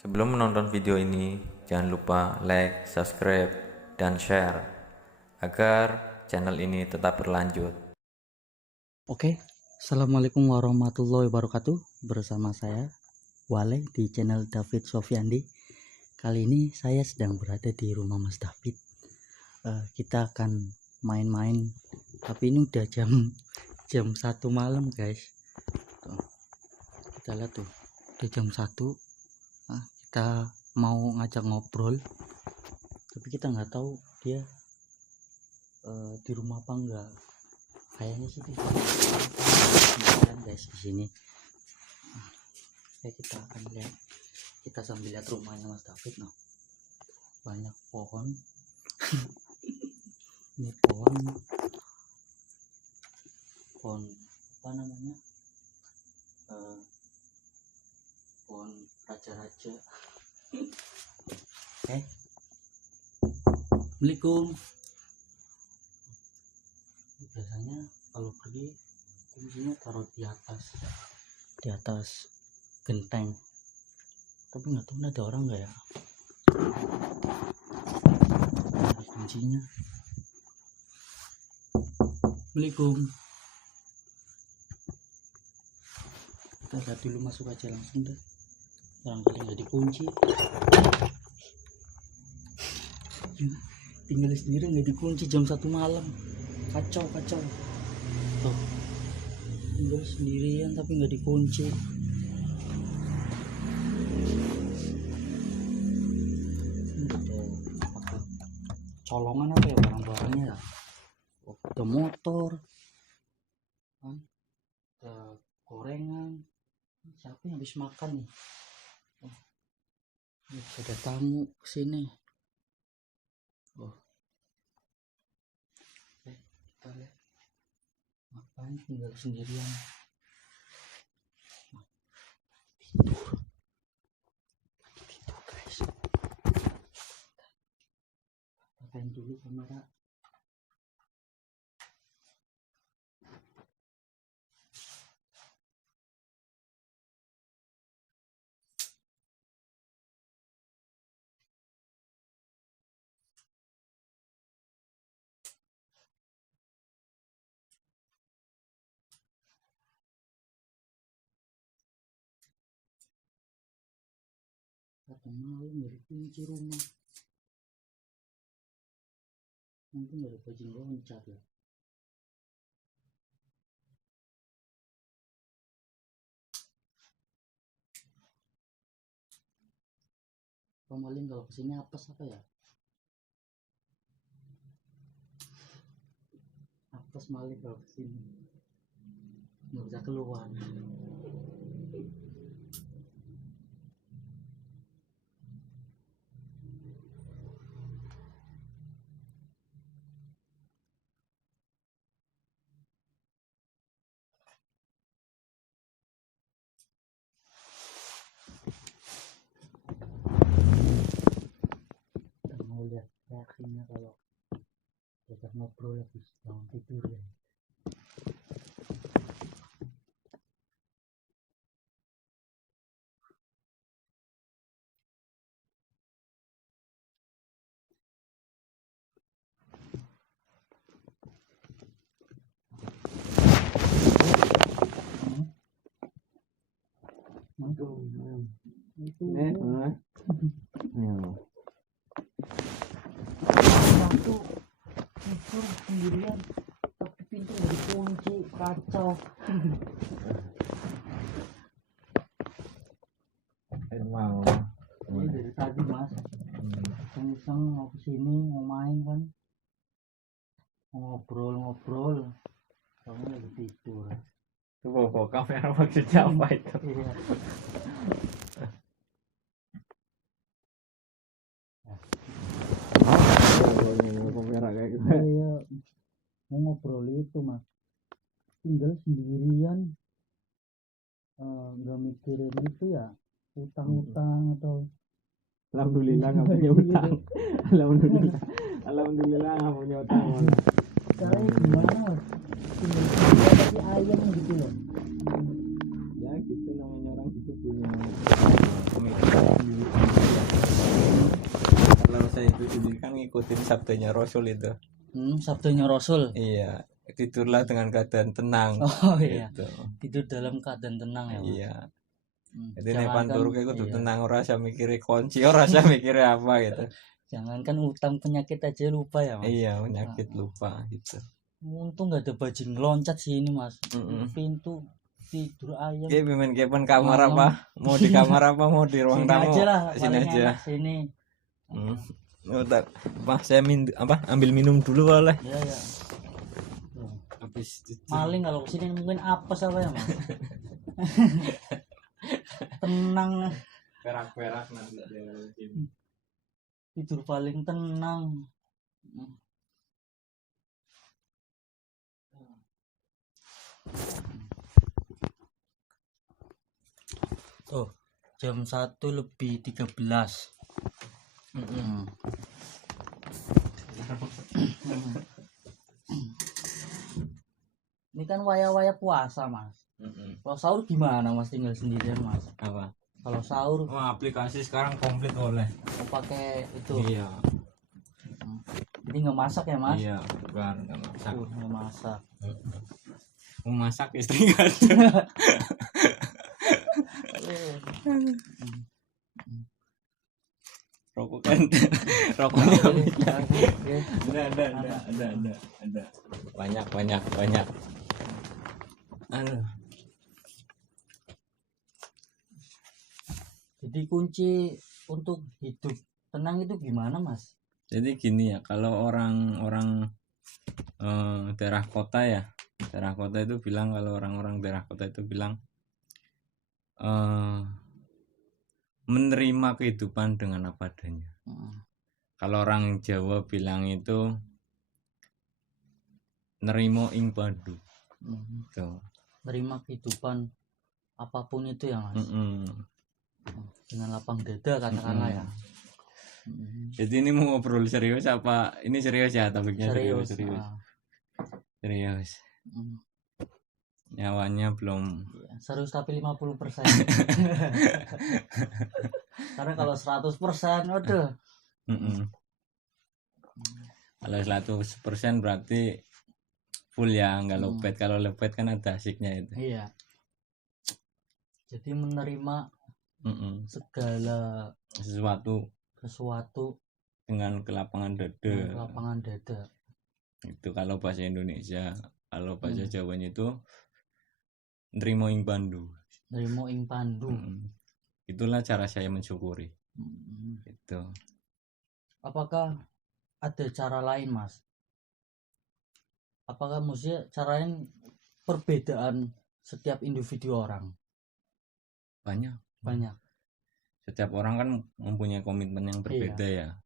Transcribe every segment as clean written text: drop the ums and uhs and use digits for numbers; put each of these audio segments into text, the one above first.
Sebelum menonton video ini, jangan lupa like, subscribe, dan share agar channel ini tetap berlanjut. Oke, assalamualaikum warahmatullahi wabarakatuh. Bersama saya Wale di channel David Sofiandi. Kali ini saya sedang berada di rumah Mas David. Kita akan main-main, tapi ini udah jam 1 malam guys. Tuh, kita lihat tuh, udah jam 1. Kita mau ngajak ngobrol, tapi kita nggak tahu dia di rumah apa enggak. Kayaknya sih guys di sini. Kita akan lihat, kita sambil lihat rumahnya Mas David. Banyak pohon. Ini pohon apa namanya, pohon raja-raja. Oke, Assalamualaikum. Biasanya kalau pergi kuncinya taruh di atas genteng, tapi nggak tahu ada orang nggak ya. Ada kuncinya. Assalamualaikum. Kita lihat dulu, masuk aja langsung deh, barangkali nggak dikunci. Tinggal sendiri nggak dikunci jam 1 malam, kacau tuh. Tinggal sendirian tapi nggak dikunci. Colongan apa ya barang-barangnya ya? Ada motor, ada gorengan. Siapa yang habis makan nih? Ada tamu kesini. Kita lihat, ngapain tinggal sendirian? Tidur guys. Pakai dulu kamera. Atau malam nggak dikunci rumah, mungkin nggak ada bajing loncat ya. Pemaling kalau kesini apes apa ya? Apes maling kalau kesini nggak bisa keluar. Kita mau lihat reaksinya kalau kita ngobrol habis bangun tidur ya. Itu satu tidur sendirian tapi pintu nggak dikunci, kacau. Mau Ini dari tadi mas iseng mau kesini, mau main kan, mau ngobrol kamu lagi tidur. bawa kamera, maksudnya apa itu? Iya. Kamera kayak gitu. Iya, mau ngobrol itu mas, tinggal sendirian, nggak mikirin itu ya, utang-utang atau. Alhamdulillah nggak punya utang. Alhamdulillah nggak punya utang. Caranya gimana mas? Tinggal sendirian tapi ayam gitu loh. Ya gitu namanya orang itu punya pemikiran sendiri. saya itu sendiri kan ngikutin sabdanya Rasul itu. Sabtunya Rasul. Iya, tidurlah dengan keadaan tenang. Oh iya, Gitu. tidur dalam keadaan tenang ya, Mas. Iya. Jadi nek Jangankan pantur kayak kudu iya, tenang, ora usah mikire kunci, ora usah mikire apa gitu. jangankan utang penyakit aja lupa ya, Mas. Iya, penyakit lupa gitu. Untung nggak ada bajing loncat sih ini, Mas. Mm-mm. Pintu tidur ayam. Oke, pimen kepen kamar Malam. apa? Mau di kamar apa? Mau di ruang Sini tamu? aja lah, Sini paling aja. enak sini. Bentar, saya ambil minum dulu boleh. Iya ya. Habis itu. Maling kalau kesini mungkin apa apa ya, Mas. Tenang, Perak-perak nanti. tidur paling tenang. Tuh, jam 1:13. Ini kan waya-waya puasa, Mas. Kalau sahur gimana, Mas? Tinggal sendirian, Mas. Apa? Kalau sahur Aplikasi sekarang komplit oleh. mau pakai itu. Iya. Jadi nggak masak ya, Mas? Iya, bukan nggak masak. Nggak masak. Mau masak istri nggak ada. Rokok kan, rokoknya ada. Banyak. Aduh. Jadi kunci untuk hidup tenang itu gimana, Mas? Jadi gini ya, kalau orang-orang daerah kota itu bilang, kalau orang-orang daerah kota itu bilang menerima kehidupan dengan apa adanya. Kalau orang Jawa bilang itu nerimo ing padu. Tuh. Nerima kehidupan apapun itu ya, Mas. Dengan lapang dada katakanlah ya. Jadi ini mau ngobrol serius apa? Ini serius ya topiknya? Serius. Nyawanya belum. Serius tapi 50%. Karena kalau 100%, waduh. Kalau 100% berarti full ya, nggak lopet. Kalau lopet kan ada asiknya itu. Iya. Jadi menerima segala sesuatu dengan kelapangan dada. Itu kalau bahasa Indonesia. Kalau bahasa Jawanya itu nerimo ing pandu. Itulah cara saya mensyukuri. Itu. Apakah ada cara lain, Mas? Apakah maksudnya cara lain perbedaan setiap individu orang? Banyak. Setiap orang kan mempunyai komitmen yang berbeda ya.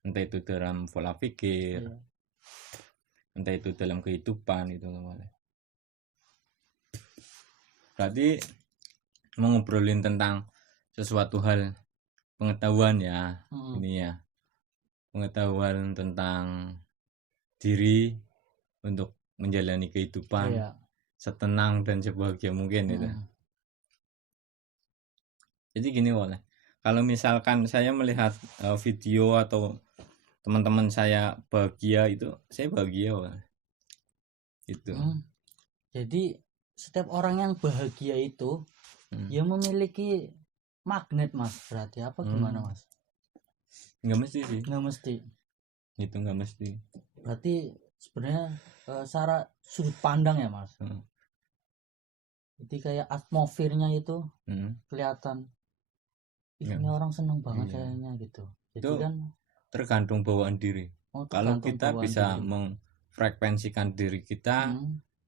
Entah itu dalam pola pikir, entah itu dalam kehidupan itu. Berarti mau ngobrolin tentang sesuatu hal pengetahuan ya. Ini ya, pengetahuan tentang diri untuk menjalani kehidupan setenang dan sebahagia mungkin itu. Jadi gini boleh, kalau misalkan saya melihat video atau teman-teman saya bahagia, itu saya bahagia boleh. Itu. Jadi setiap orang yang bahagia itu dia memiliki magnet, Mas. Berarti apa gimana, Mas? Nggak mesti sih. Itu nggak mesti. Berarti sebenarnya secara sudut pandang ya, Mas. Jadi kayak atmosfernya itu kelihatan. Ini orang seneng banget kayaknya gitu. Jadi itu kan tergantung bawaan diri. Kalau kita bisa mengfrekuensikan diri kita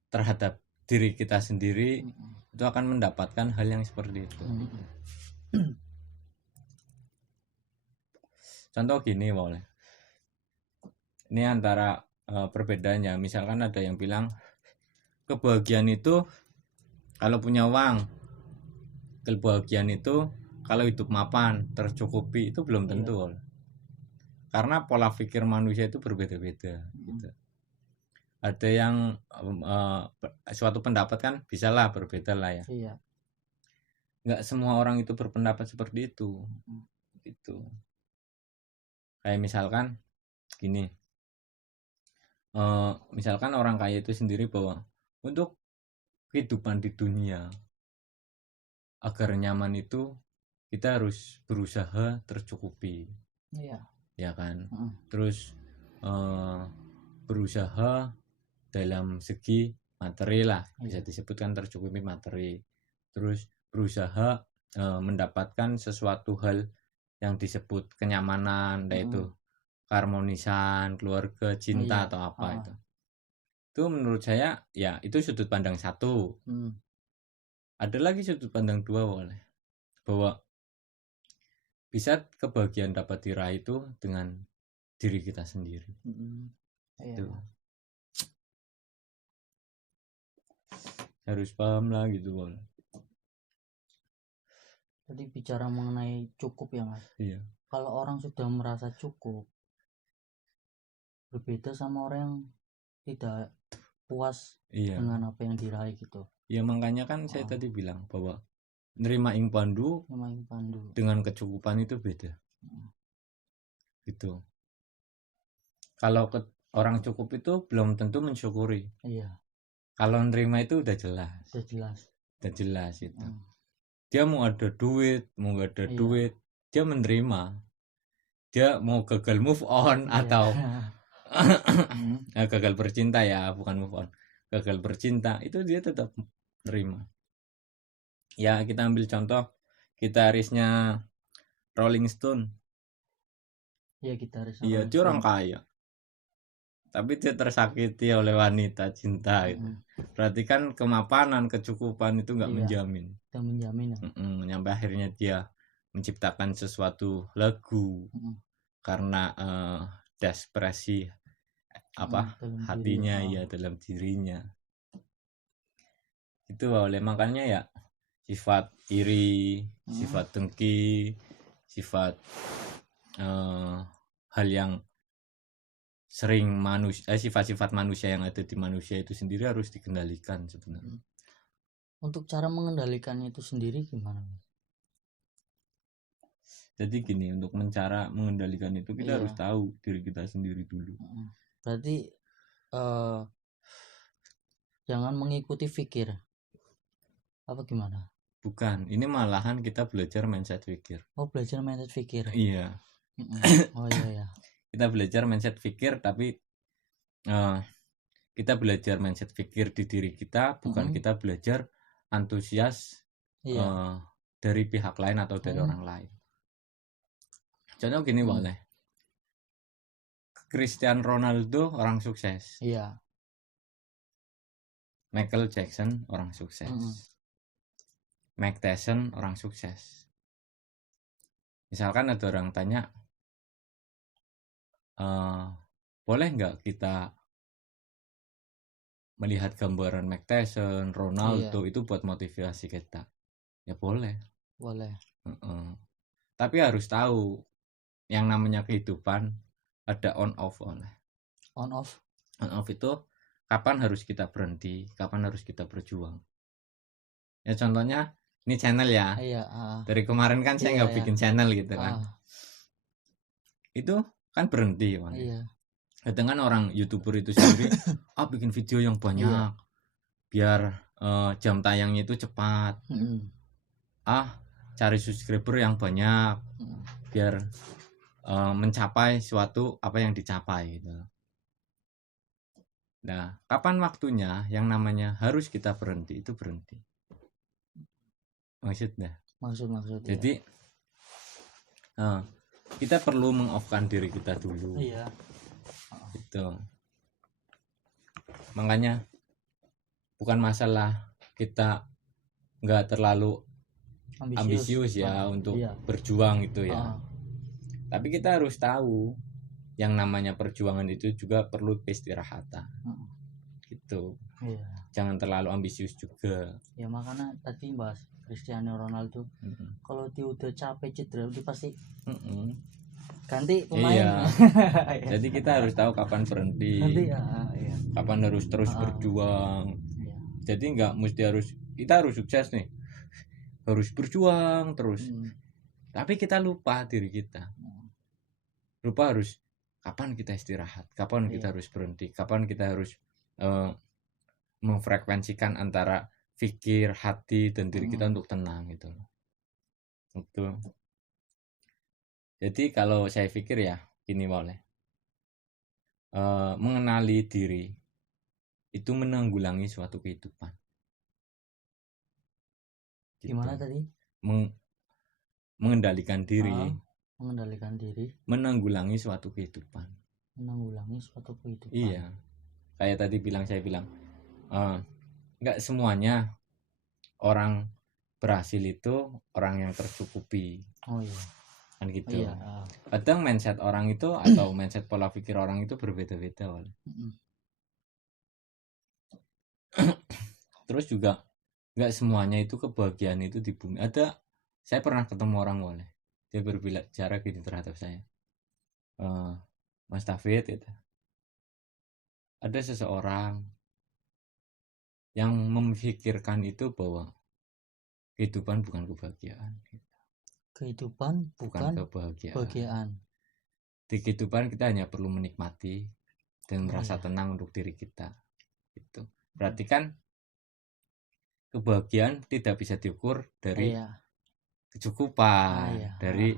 terhadap diri kita sendiri, itu akan mendapatkan hal yang seperti itu. Contoh gini boleh. Ini antara perbedaannya. Misalkan ada yang bilang kebahagiaan itu kalau punya uang, kebahagiaan itu kalau hidup mapan, tercukupi, itu belum tentu. Karena pola pikir manusia itu berbeda-beda. Gitu. Ada yang suatu pendapat kan bisalah berbeda lah ya. Nggak semua orang itu berpendapat seperti itu. Gitu. Kayak misalkan gini, misalkan orang kaya itu sendiri bahwa untuk kehidupan di dunia agar nyaman itu kita harus berusaha tercukupi, Iya. ya kan? Heeh. Terus berusaha dalam segi materi lah, bisa Iya. disebutkan tercukupi materi. Terus berusaha mendapatkan sesuatu hal yang disebut kenyamanan, yaitu keharmonisan keluarga, cinta Iya. atau apa Heeh. itu menurut saya ya itu sudut pandang satu. Ada lagi sudut pandang dua, boleh, bahwa bisa kebahagiaan dapat diraih itu dengan diri kita sendiri. Iya. Itu harus paham lah gitu, boleh. Jadi bicara mengenai cukup ya Mas. Iya. Kalau orang sudah merasa cukup, berbeda sama orang yang tidak puas Iya. dengan apa yang diraih gitu. Ya makanya kan saya tadi bilang bahwa nerima ing pandu dengan kecukupan itu beda. Gitu. Kalau orang cukup itu belum tentu mensyukuri. Iya. Kalau nerima itu udah jelas. Udah jelas itu. Dia mau ada duit, mau gak ada duit, dia menerima. Dia mau gagal move on atau gagal bercinta ya, bukan move on. Gagal bercinta itu dia tetap nerima. Ya kita ambil contoh gitarisnya Rolling Stone. Iya, gitaris. Iya, dia orang kaya. Tapi dia tersakiti oleh wanita cinta gitu. Berarti kan kemapanan, kecukupan itu nggak menjamin. Tidak menjamin ya. Sampai akhirnya dia menciptakan sesuatu lagu karena desperasi hatinya ya dalam dirinya. Itu oleh makanya ya sifat iri, sifat dengki, sifat hal yang sering sifat-sifat manusia yang ada di manusia itu sendiri harus dikendalikan sebenarnya. Untuk cara mengendalikannya itu sendiri gimana? Jadi gini, untuk mengendalikan itu kita harus tahu diri kita sendiri dulu. Berarti jangan mengikuti fikir. Apa gimana? Bukan, ini malahan kita belajar mindset fikir. Oh, belajar mindset fikir. Iya. Oh iya. Kita belajar mindset fikir, tapi kita belajar mindset fikir di diri kita, bukan kita belajar antusias dari pihak lain atau dari orang lain. Contoh gini, boleh. Cristiano Ronaldo orang sukses. Iya. Michael Jackson orang sukses. Mike Tyson orang sukses. Misalkan ada orang tanya, boleh nggak kita melihat gambaran Mike Tyson, Ronaldo itu buat motivasi kita? Ya boleh. Tapi harus tahu yang namanya kehidupan ada on off. On off itu kapan harus kita berhenti, kapan harus kita berjuang. Ya contohnya ini channel ya. Dari kemarin kan saya nggak bikin channel gitu kan. Itu kan berhenti kan. Kadang kan orang YouTuber itu sendiri bikin video yang banyak biar jam tayangnya itu cepat. Cari subscriber yang banyak biar mencapai suatu apa yang dicapai gitu. Nah, kapan waktunya yang namanya harus kita berhenti itu berhenti. Maksudnya. Jadi kita perlu meng-off-kan diri kita dulu. Iya. Gitu. Makanya bukan masalah kita nggak terlalu ambisius ya untuk berjuang gitu ya. Tapi kita harus tahu yang namanya perjuangan itu juga perlu istirahatan. Gitu. Jangan terlalu ambisius juga. Ya makanya tadi bahas Cristiano Ronaldo. Kalau dia udah capek cedera dia pasti ganti pemain. Jadi kita harus tahu kapan berhenti. Kapan harus terus berjuang. Jadi nggak mesti kita harus sukses nih. Harus berjuang terus. Tapi kita lupa diri kita. lupa harus kapan kita istirahat, kapan kita Iya. harus berhenti, kapan kita harus memfrekuensikan antara pikir, hati, dan diri kita untuk tenang gitu loh. Itu. Jadi kalau saya pikir ya ini boleh mengenali diri itu menanggulangi suatu kehidupan. Gitu. Gimana tadi? Mengendalikan diri, Mengendalikan diri, menanggulangi suatu kehidupan. menanggulangi suatu kehidupan. Iya, kayak tadi saya bilang nggak semuanya orang berhasil itu orang yang tercukupi. Oh iya. Kan gitu. Iya. Kadang mindset orang itu atau mindset pola pikir orang itu berbeda-beda. Terus juga nggak semuanya itu kebahagiaan itu di bumi. Saya pernah ketemu orang boleh, dia berbicara gini terhadap saya, Mas David gitu. Ada seseorang yang memikirkan itu bahwa kehidupan bukan kebahagiaan. Kehidupan bukan kebahagiaan. Di kehidupan kita hanya perlu menikmati dan merasa tenang untuk diri kita. Gitu. Berarti kan kebahagiaan tidak bisa diukur dari kecukupan, dari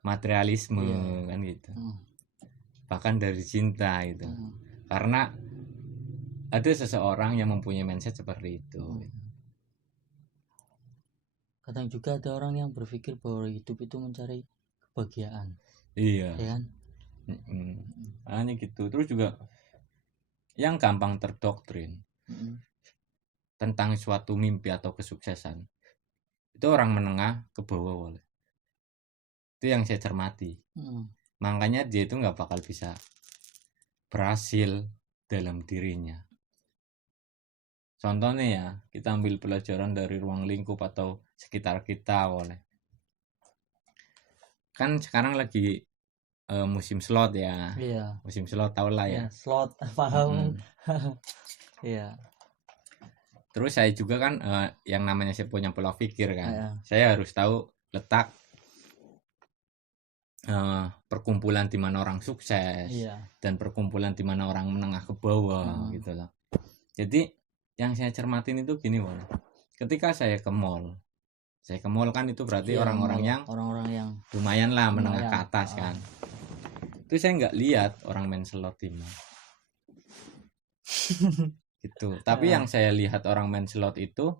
materialisme kan gitu. Bahkan dari cinta gitu. Karena ada seseorang yang mempunyai mindset seperti itu. Kadang juga ada orang yang berpikir bahwa hidup itu mencari kebahagiaan. Iya. Ya kan? Hanya gitu. Terus juga yang gampang terdoktrin tentang suatu mimpi atau kesuksesan itu orang menengah ke bawah. Itu yang saya cermati. Makanya dia itu nggak bakal bisa berhasil dalam dirinya. Contohnya ya, kita ambil pelajaran dari ruang lingkup atau sekitar kita boleh. Kan sekarang lagi musim slot ya. Iya. Musim slot tau lah ya. Slot paham. Iya. Terus saya juga kan yang namanya saya punya pola pikir kan. Iya. Saya harus tahu letak perkumpulan di mana orang sukses dan perkumpulan di mana orang menengah ke bawah gitu loh. Jadi yang saya cermatin itu gini Bang. Ketika saya ke mall kan itu berarti orang-orang yang lumayan lah menengah ke atas kan. Itu saya nggak lihat orang main slot di mall. Gitu. Tapi yang saya lihat orang main slot itu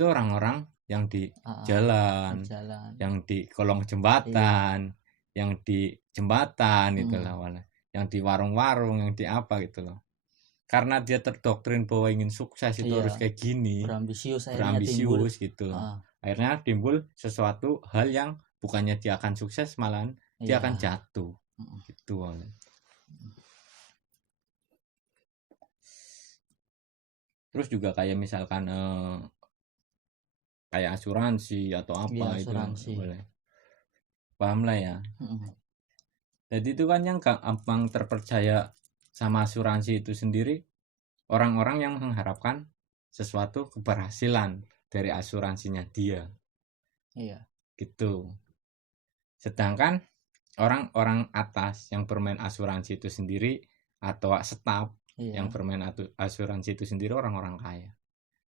orang-orang yang di jalan, yang di kolong jembatan, yang di jembatan gitu loh, yang di warung-warung, yang di apa gitu loh. Karena dia terdoktrin bahwa ingin sukses itu harus kayak gini, berambisius gitu. Akhirnya timbul sesuatu hal yang bukannya dia akan sukses, malahan dia akan jatuh. Gitu. Terus juga kayak misalkan kayak asuransi atau apa itu boleh. Paham lah ya. Jadi itu kan yang gampang terpercaya sama asuransi itu sendiri orang-orang yang mengharapkan sesuatu keberhasilan dari asuransinya dia. Iya. Gitu. Sedangkan orang-orang atas yang bermain asuransi itu sendiri atau staf yang bermain asuransi itu sendiri orang-orang kaya.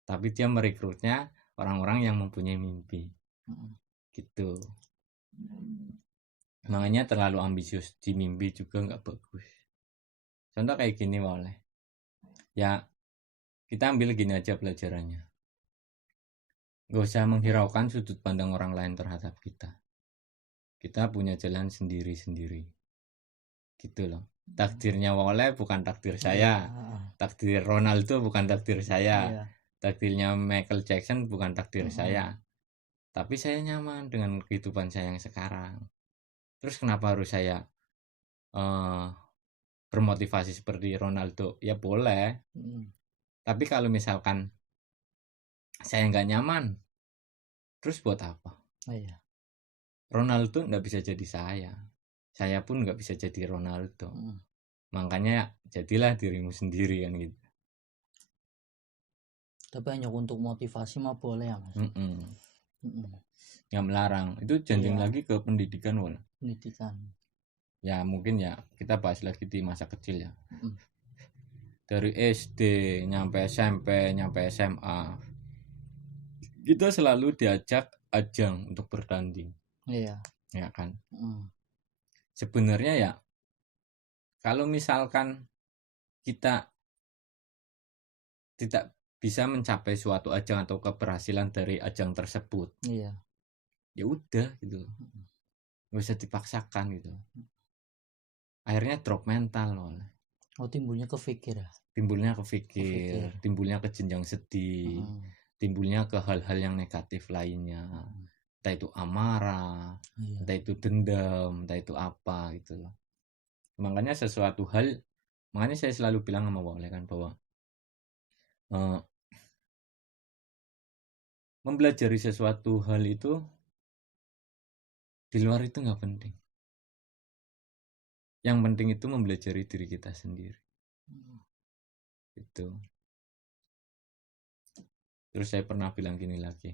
Tapi dia merekrutnya orang-orang yang mempunyai mimpi. Gitu. Makanya terlalu ambisius di mimpi juga nggak bagus. Contoh kayak gini boleh. Ya kita ambil gini aja pelajarannya. Gak usah menghiraukan sudut pandang orang lain terhadap kita. Kita punya jalan sendiri-sendiri. Gitu loh. Takdirnya Wole bukan takdir saya. Takdir Ronaldo bukan takdir saya. Takdirnya Michael Jackson bukan takdir saya. Tapi saya nyaman dengan kehidupan saya yang sekarang. Terus kenapa harus saya bermotivasi seperti Ronaldo? Ya boleh. Tapi kalau misalkan saya nggak nyaman, terus buat apa? Ronaldo nggak bisa jadi saya pun nggak bisa jadi Ronaldo. Makanya jadilah dirimu sendiri kan gitu. Tapi hanya untuk motivasi mah boleh ya Mas. Nggak melarang. Itu janjing lagi ke pendidikan wala. Pendidikan. Ya mungkin ya kita bahas lagi di masa kecil ya. Mm. Dari SD nyampe SMP nyampe SMA kita selalu diajak ajang untuk bertanding, Iya. ya kan. Mm. Sebenarnya ya kalau misalkan kita tidak bisa mencapai suatu ajang atau keberhasilan dari ajang tersebut, Iya. ya udah gitu, nggak usah dipaksakan gitu. Akhirnya drop mental loh. Oh, timbulnya kepikir ya. Timbulnya Kepikir. kepikir, timbulnya ke jenjang sedih, Mm. timbulnya ke hal-hal yang negatif lainnya, entah itu amarah, Iya. entah itu dendam, entah itu apa gitu loh. Makanya sesuatu hal, makanya saya selalu bilang sama Wale kan bahwa mempelajari sesuatu hal itu di luar itu nggak penting. Yang penting itu mempelajari diri kita sendiri. Itu. Terus saya pernah bilang gini lagi,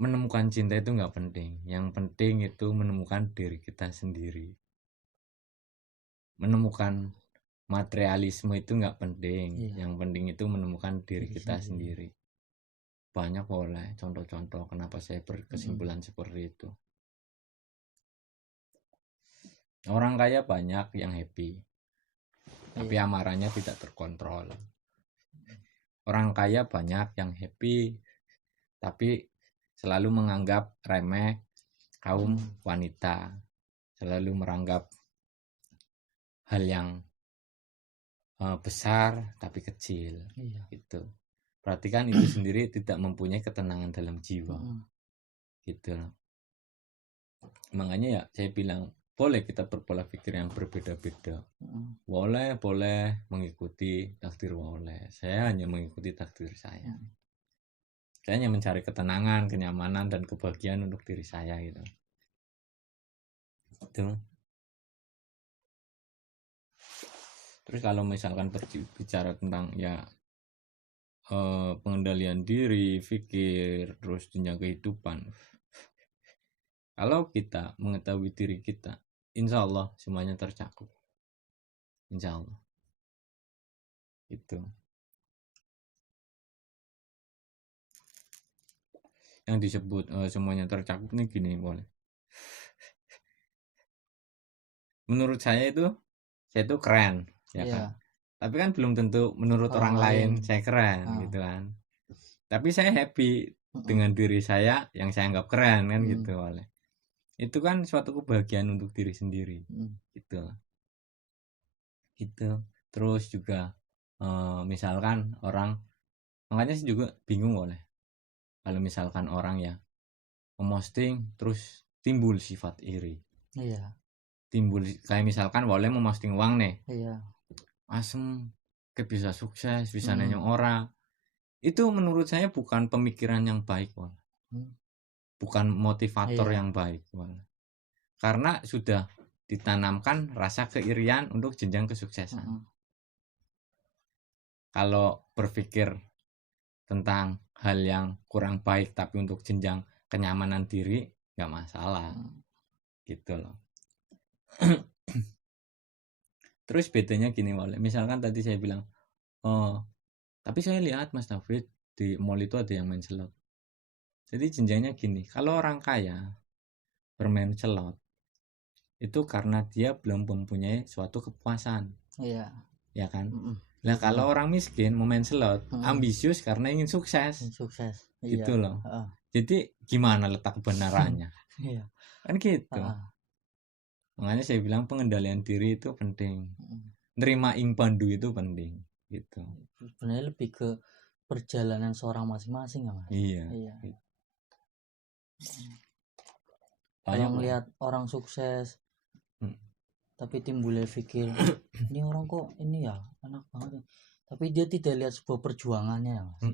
menemukan cinta itu nggak penting. Yang penting itu menemukan diri kita sendiri. Menemukan materialisme itu nggak penting. Iya. Yang penting itu menemukan diri Diri kita sendiri. sendiri. Banyak boleh contoh-contoh kenapa saya berkesimpulan seperti itu. Orang kaya banyak yang happy, tapi Iya. amarahnya tidak terkontrol. Orang kaya banyak yang happy, tapi selalu menganggap remeh kaum wanita, selalu menganggap hal yang besar tapi kecil. Iya. Gitu. Berarti kan itu sendiri tidak mempunyai ketenangan dalam jiwa. Gitu. Makanya ya saya bilang boleh kita berpola pikir yang berbeda-beda. Boleh mengikuti takdir Wale. Saya hanya mengikuti takdir saya. Saya hanya mencari ketenangan, kenyamanan, dan kebahagiaan untuk diri saya gitu. Itu. Terus kalau misalkan berbicara tentang ya pengendalian diri, pikir, terus jenjang kehidupan. Kalau kita mengetahui diri kita, insya Allah semuanya tercakup. Insya Allah. Itu. Yang disebut semuanya tercakup nih gini boleh. Menurut saya itu keren, ya kan. Tapi kan belum tentu menurut orang lain saya keren gitu kan. Tapi saya happy dengan diri saya yang saya anggap keren kan gitu boleh. Itu kan suatu kebahagiaan untuk diri sendiri. Gitu. Itu. Terus juga misalkan orang, makanya saya juga bingung boleh. Kalau misalkan orang ya memposting terus timbul sifat iri. Iya. Timbul kayak misalkan boleh memposting uang nih. Iya. Asem ke bisa sukses, bisa nanya orang. Itu menurut saya bukan pemikiran yang baik, Wal. Bukan motivator yang baik, Wal. Karena sudah ditanamkan rasa keirian untuk jenjang kesuksesan. Kalau berpikir tentang hal yang kurang baik tapi untuk jenjang kenyamanan diri nggak masalah, gitu loh. Terus bedanya gini, Wal. Misalkan tadi saya bilang, tapi saya lihat Mas David di mall itu ada yang main slot. Jadi jenjangnya gini, kalau orang kaya bermain slot itu karena dia belum mempunyai suatu kepuasan. Iya. Ya kan? Nah, kalau orang miskin mau main slot, ambisius karena ingin sukses. Sukses. Gitu loh. Jadi gimana letak kebenarannya? Iya. Kan gitu. Makanya saya bilang pengendalian diri itu penting. Nerima ing pandu itu penting. Gitu. Sebenarnya lebih ke perjalanan seorang masing-masing ya, Mas. Iya. Kalau ngelihat orang sukses tapi timbulnya pikir ini orang kok ini ya enak banget, tapi dia tidak lihat sebuah perjuangannya ya, Mas.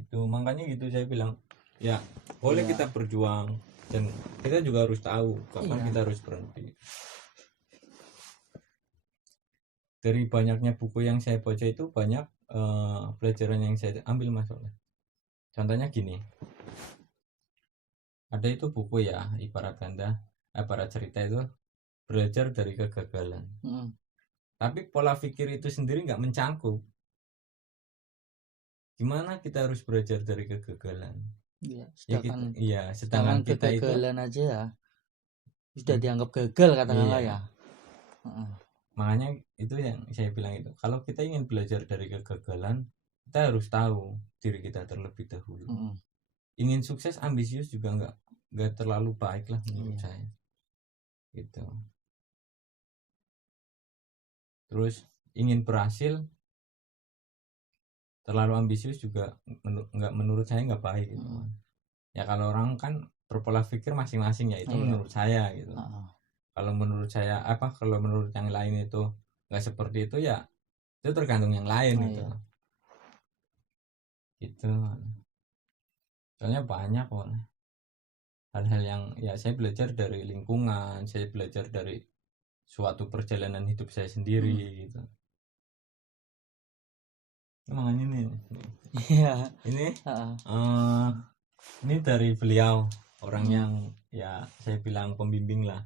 Itu makanya gitu saya bilang ya boleh kita berjuang dan kita juga harus tahu kapan kita harus berhenti. Dari banyaknya buku yang saya baca itu banyak pelajaran yang saya ambil, Mas. Contohnya gini, ada itu buku ya, ibarat cerita itu belajar dari kegagalan. Tapi pola pikir itu sendiri nggak mencangkup. Gimana kita harus belajar dari kegagalan? Sedangkan kita itu kegagalan aja ya sudah dianggap gagal katakanlah ya. Makanya itu yang saya bilang itu. Kalau kita ingin belajar dari kegagalan, kita harus tahu diri kita terlebih dahulu. Ingin sukses ambisius juga nggak terlalu baik lah menurut saya. Gitu. Terus ingin berhasil terlalu ambisius juga menurut saya nggak baik gitu. Ya kalau orang kan berpola pikir masing-masing ya, itu menurut saya gitu. Kalau menurut saya kalau menurut yang lain itu nggak seperti itu ya itu tergantung yang lain gitu. Gitu. Soalnya banyak kok hal-hal yang ya saya belajar dari lingkungan, saya belajar dari suatu perjalanan hidup saya sendiri gitu. Emang ini ini dari beliau, orang yang ya saya bilang pembimbing lah.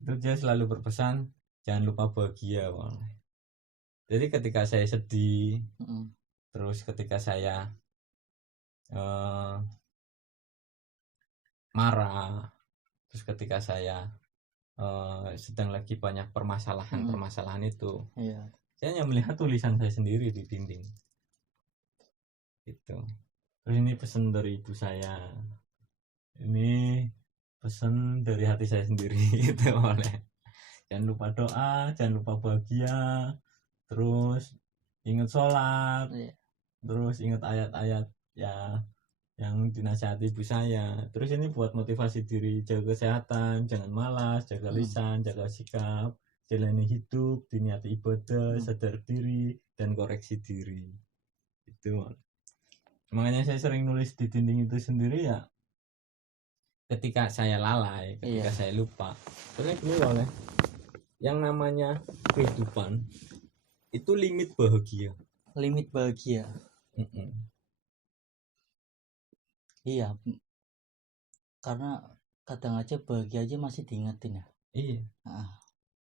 Itu dia selalu berpesan jangan lupa bahagia. Jadi ketika saya sedih, terus ketika saya marah, terus ketika saya sedang lagi banyak permasalahan itu, saya hanya melihat tulisan saya sendiri di dinding gitu. Terus ini pesan dari ibu saya, ini pesan dari hati saya sendiri gitu. Jangan lupa doa, jangan lupa bahagia, terus ingat sholat, terus ingat ayat-ayat ya yang dinasihati ibu saya. Terus ini buat motivasi diri, jaga kesehatan, jangan malas, jaga lisan, jaga sikap, jalani hidup, diniati ibadah, sadar diri dan koreksi diri. Itu makanya saya sering nulis di dinding itu sendiri ya, ketika saya lalai, ketika saya lupa. Soalnya gini loh, yang namanya kehidupan itu limit bahagia. Iya, karena kadang aja bahagia aja masih diingetin ya. Iya.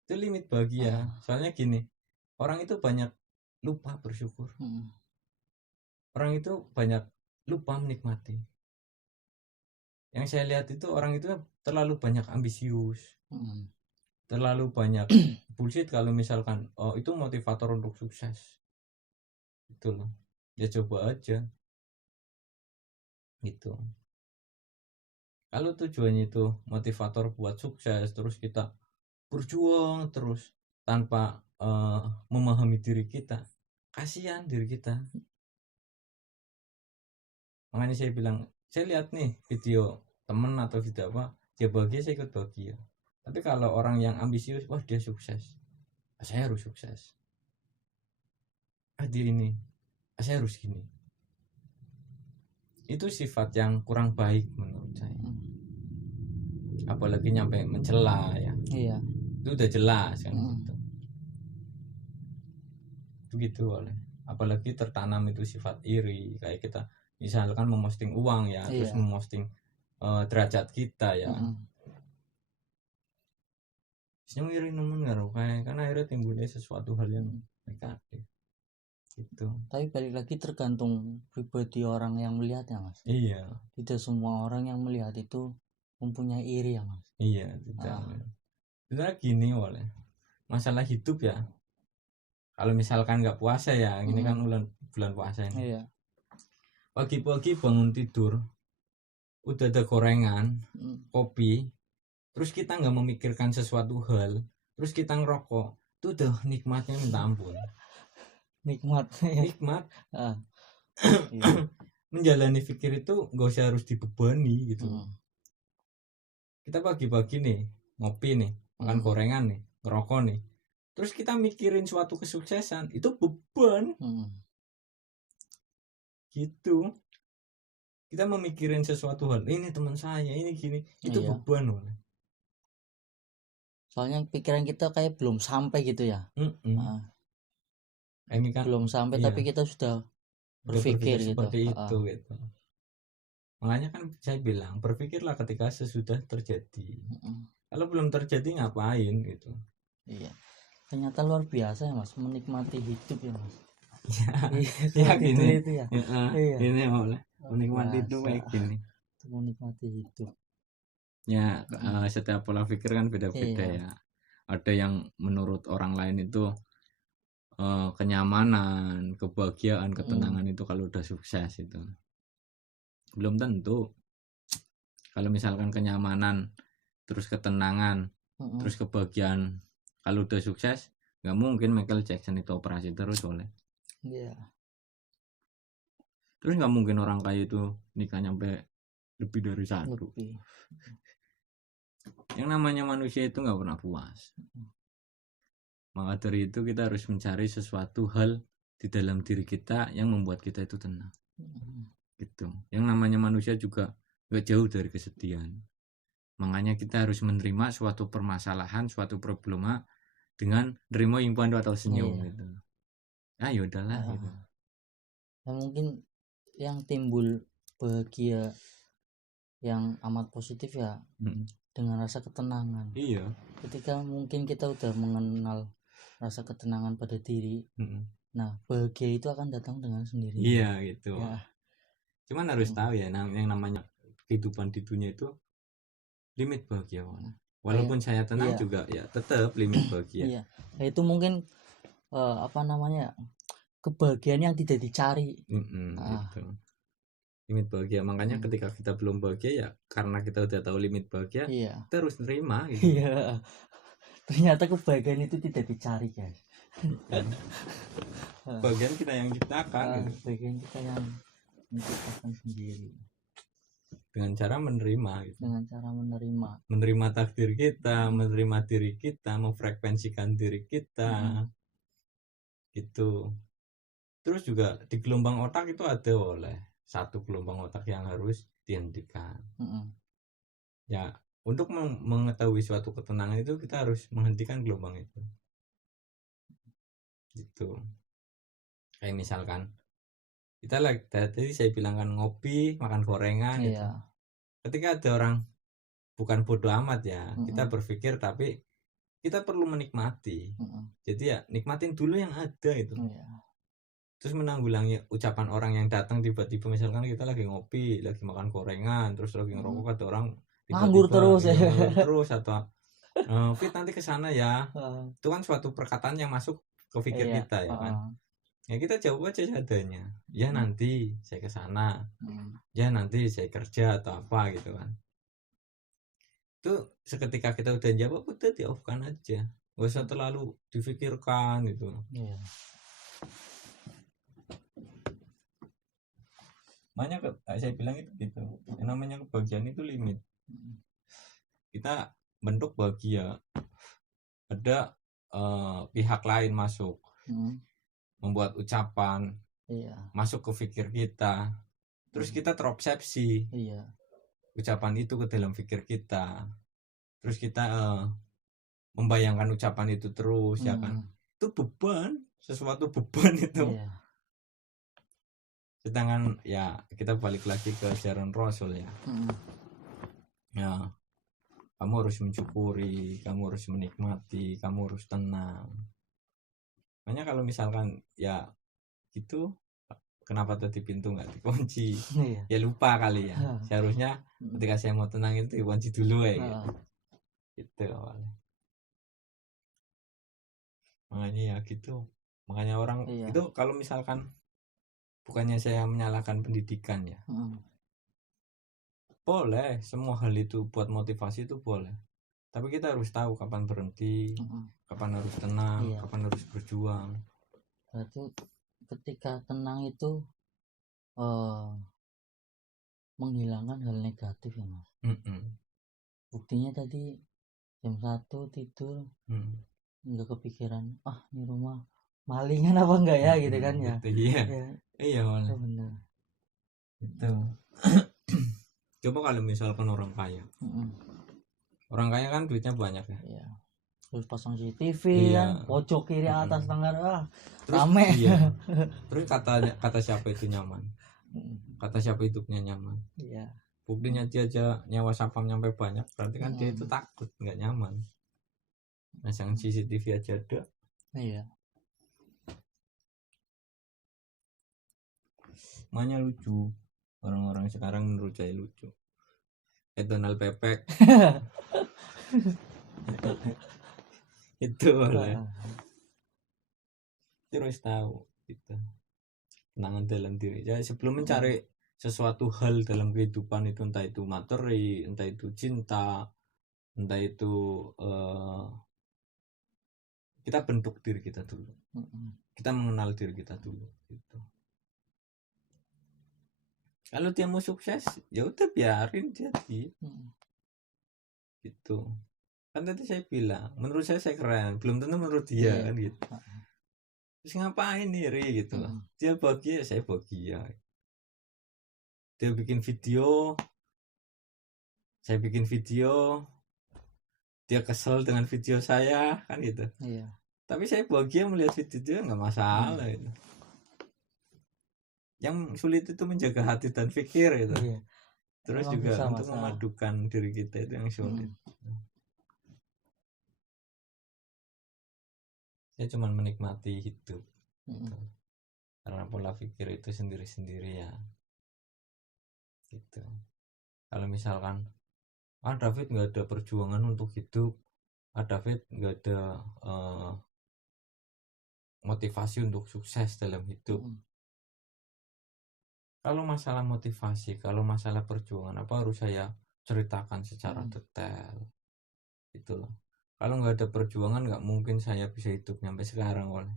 Itu limit bahagia. Soalnya gini, orang itu banyak lupa bersyukur. Orang itu banyak lupa menikmati. Yang saya lihat itu orang itu terlalu banyak ambisius, terlalu banyak bullshit. Kalau misalkan itu motivator untuk sukses, itu loh, ya coba aja gitu. Kalau tujuannya itu motivator buat sukses, terus kita berjuang terus tanpa memahami diri kita, kasihan diri kita. Makanya saya bilang, saya lihat nih video temen atau video apa, dia bahagia, saya ikut bahagia. Tapi kalau orang yang ambisius, wah dia sukses, saya harus sukses. Dia ini, saya harus gini. Itu sifat yang kurang baik menurut saya. Apalagi nyampe mencela ya. Iya. Itu udah jelas kan gitu. Itu gitu oleh. Apalagi tertanam itu sifat iri, kayak kita misalkan memposting uang ya, terus memposting derajat kita ya. Senyum iri nemen ngaruh kayak, karena akhirnya timbulnya sesuatu hal yang negatif. Gitu. Tapi balik lagi tergantung pribadi orang yang melihat ya mas. Iya. Tidak semua orang yang melihat itu mempunyai iri ya mas. Iya, tidak. Sebenarnya gini oleh masalah hidup ya. Kalau misalkan nggak puasa ya, ini kan bulan puasa ini. Iya. Pagi-pagi bangun tidur, udah ada gorengan, kopi, terus kita nggak memikirkan sesuatu hal, terus kita ngerokok, itu udah nikmatnya minta ampun. Nikmat. Menjalani pikir itu nggak usah harus dibebani gitu. Kita pagi-pagi nih ngopi nih, makan gorengan nih, ngerokok nih, terus kita mikirin suatu kesuksesan, itu beban. Gitu. Kita memikirin sesuatu hal, ini teman saya, ini gini, itu beban loh. Soalnya pikiran kita kayak belum sampai gitu ya. Ini kan belum sampai tapi kita sudah berpikir gitu. Seperti itu gitu. Makanya kan saya bilang berpikirlah ketika sesudah terjadi. Mm-mm. Kalau belum terjadi ngapain gitu. Iya, ternyata luar biasa ya mas, menikmati hidup ya mas. Ya Seperti gini, itu ya. Iya, ini boleh luar menikmati hidup biasa kayak gini. menikmati hidup. Ya Mm-mm. setiap pola pikir kan beda-beda Iya. ya. Ada yang menurut orang lain itu kenyamanan, kebahagiaan, Mm-mm. ketenangan itu kalau udah sukses itu. Belum tentu. Kalau misalkan kenyamanan, terus ketenangan, Mm-mm. terus kebahagiaan, kalau udah sukses, nggak mungkin Michael Jackson itu operasi terus oleh. Iya. Terus nggak mungkin orang kaya itu nikah sampai lebih dari satu. Lebih. Yang namanya manusia itu nggak pernah puas. Maka dari itu kita harus mencari sesuatu hal di dalam diri kita yang membuat kita itu tenang. Gitu. Yang namanya manusia juga nggak jauh dari kesedihan. Makanya kita harus menerima suatu permasalahan, suatu problema dengan nerima impan atau senyum Iya. gitu. Ah ya udahlah gitu. Ya, mungkin yang timbul bahagia yang amat positif ya dengan rasa ketenangan. Iya. Ketika mungkin kita udah mengenal rasa ketenangan pada diri, nah bahagia itu akan datang dengan sendirinya. Iya gitu. Ya. Cuman harus tahu ya, yang namanya kehidupan di dunia itu limit bahagia. Walaupun saya tenang iya. juga ya tetap limit bahagia. Iya. Nah, itu mungkin apa namanya, kebahagiaan yang tidak dicari. Gitu. Limit bahagia. Makanya ketika kita belum bahagia ya karena kita udah tahu limit bahagia, Iya. kita harus nerima gitu. Iya. Ternyata kebahagiaan itu tidak dicari guys. Bagian kita yang ciptakan gitu. Bagian kita yang menciptakan sendiri. Dengan cara menerima gitu. Dengan cara menerima. Menerima takdir kita, menerima diri kita, memfrekuensikan diri kita. Gitu. Terus juga di gelombang otak itu ada oleh satu gelombang otak yang harus dihentikan. Ya, untuk mengetahui suatu ketenangan itu kita harus menghentikan gelombang itu. Gitu. Kayak misalkan kita lagi tadi saya bilang kan ngopi, makan gorengan gitu. Ketika ada orang bukan bodoh amat ya, kita berpikir tapi kita perlu menikmati. Jadi ya nikmatin dulu yang ada itu. Terus menanggulangi ucapan orang yang datang tiba-tiba, misalkan kita lagi ngopi, lagi makan gorengan, terus lagi ngerokok, ada orang nganggur terus ya. Nganggur terus atau Fit nanti ke sana ya. Itu kan suatu perkataan yang masuk ke pikir kita ya kan. Ya kita jawab aja seadanya. Ya nanti saya ke sana. Ya nanti saya kerja atau apa gitu kan. Itu seketika kita udah jawab udah di-off-kan aja. Gak usah terlalu difikirkan gitu. Makanya saya bilang itu gitu. Yang namanya kebahagiaan itu limit. Kita bentuk bahagia. Ada pihak lain masuk. Membuat ucapan. Masuk ke pikir kita. Terus kita terobsesi. Ucapan itu ke dalam pikir kita. Terus kita membayangkan ucapan itu terus ya kan. Itu beban, sesuatu beban itu. Sedangkan ya kita balik lagi ke ajaran Rasul ya. Ya, kamu harus mensyukuri, kamu harus menikmati, kamu harus tenang. Makanya kalau misalkan ya gitu, kenapa tadi pintu nggak dikunci? Ya lupa kali ya. Seharusnya ketika saya mau tenang itu dikunci dulu ya. Gitu awalnya. Makanya ya gitu. Makanya orang itu kalau misalkan bukannya saya menyalahkan pendidikan ya. Boleh, semua hal itu buat motivasi itu boleh. Tapi kita harus tahu kapan berhenti, kapan harus tenang, kapan harus berjuang. Berarti ketika tenang itu menghilangkan hal negatif ya mas. Buktinya tadi jam 1 tidur nggak kepikiran ini rumah malingan apa enggak ya gitu kan ya. Iya malah. Benar. Itu. Coba kalau misalkan orang kaya. Orang kaya kan duitnya banyak ya. Terus pasang CCTV kan, pojok kiri atas tangga terus, rame. Terus kata siapa itu nyaman? Kata siapa hidupnya nyaman? Iya. Buktinya dia aja nyawa sapam nyampe banyak, berarti kan dia itu takut, nggak nyaman. Masang CCTV aja ada. Iya. Makanya lucu, orang-orang sekarang menurut saya lucu. Donald Pepek itu boleh terus tahu gitu kenangan dalam diri ya sebelum mencari sesuatu hal dalam kehidupan itu, entah itu materi, entah itu cinta, entah itu kita bentuk diri kita dulu, kita mengenal diri kita dulu gitu. Kalau dia mau sukses ya udah biarin jadi gitu. Kan tadi saya bilang menurut saya keren, belum tentu menurut dia kan gitu. Terus ngapain nih Ri gitu loh. Dia bahagia, saya bahagia. Dia bikin video, saya bikin video, dia kesel dengan video saya kan gitu. Iya. Tapi saya bahagia melihat video dia, nggak masalah gitu. Yang sulit itu menjaga hati dan pikir itu. Iya. Terus Emang juga susah, untuk memadukan diri kita itu yang sulit. Saya cuma menikmati hidup gitu. Karena pola pikir itu sendiri-sendiri ya gitu. Kalau misalkan David nggak ada perjuangan untuk hidup, David nggak ada motivasi untuk sukses dalam hidup. Kalau masalah motivasi, kalau masalah perjuangan, apa harus saya ceritakan secara detail gitu loh. Kalau nggak ada perjuangan nggak mungkin saya bisa hidup sampai sekarang oleh.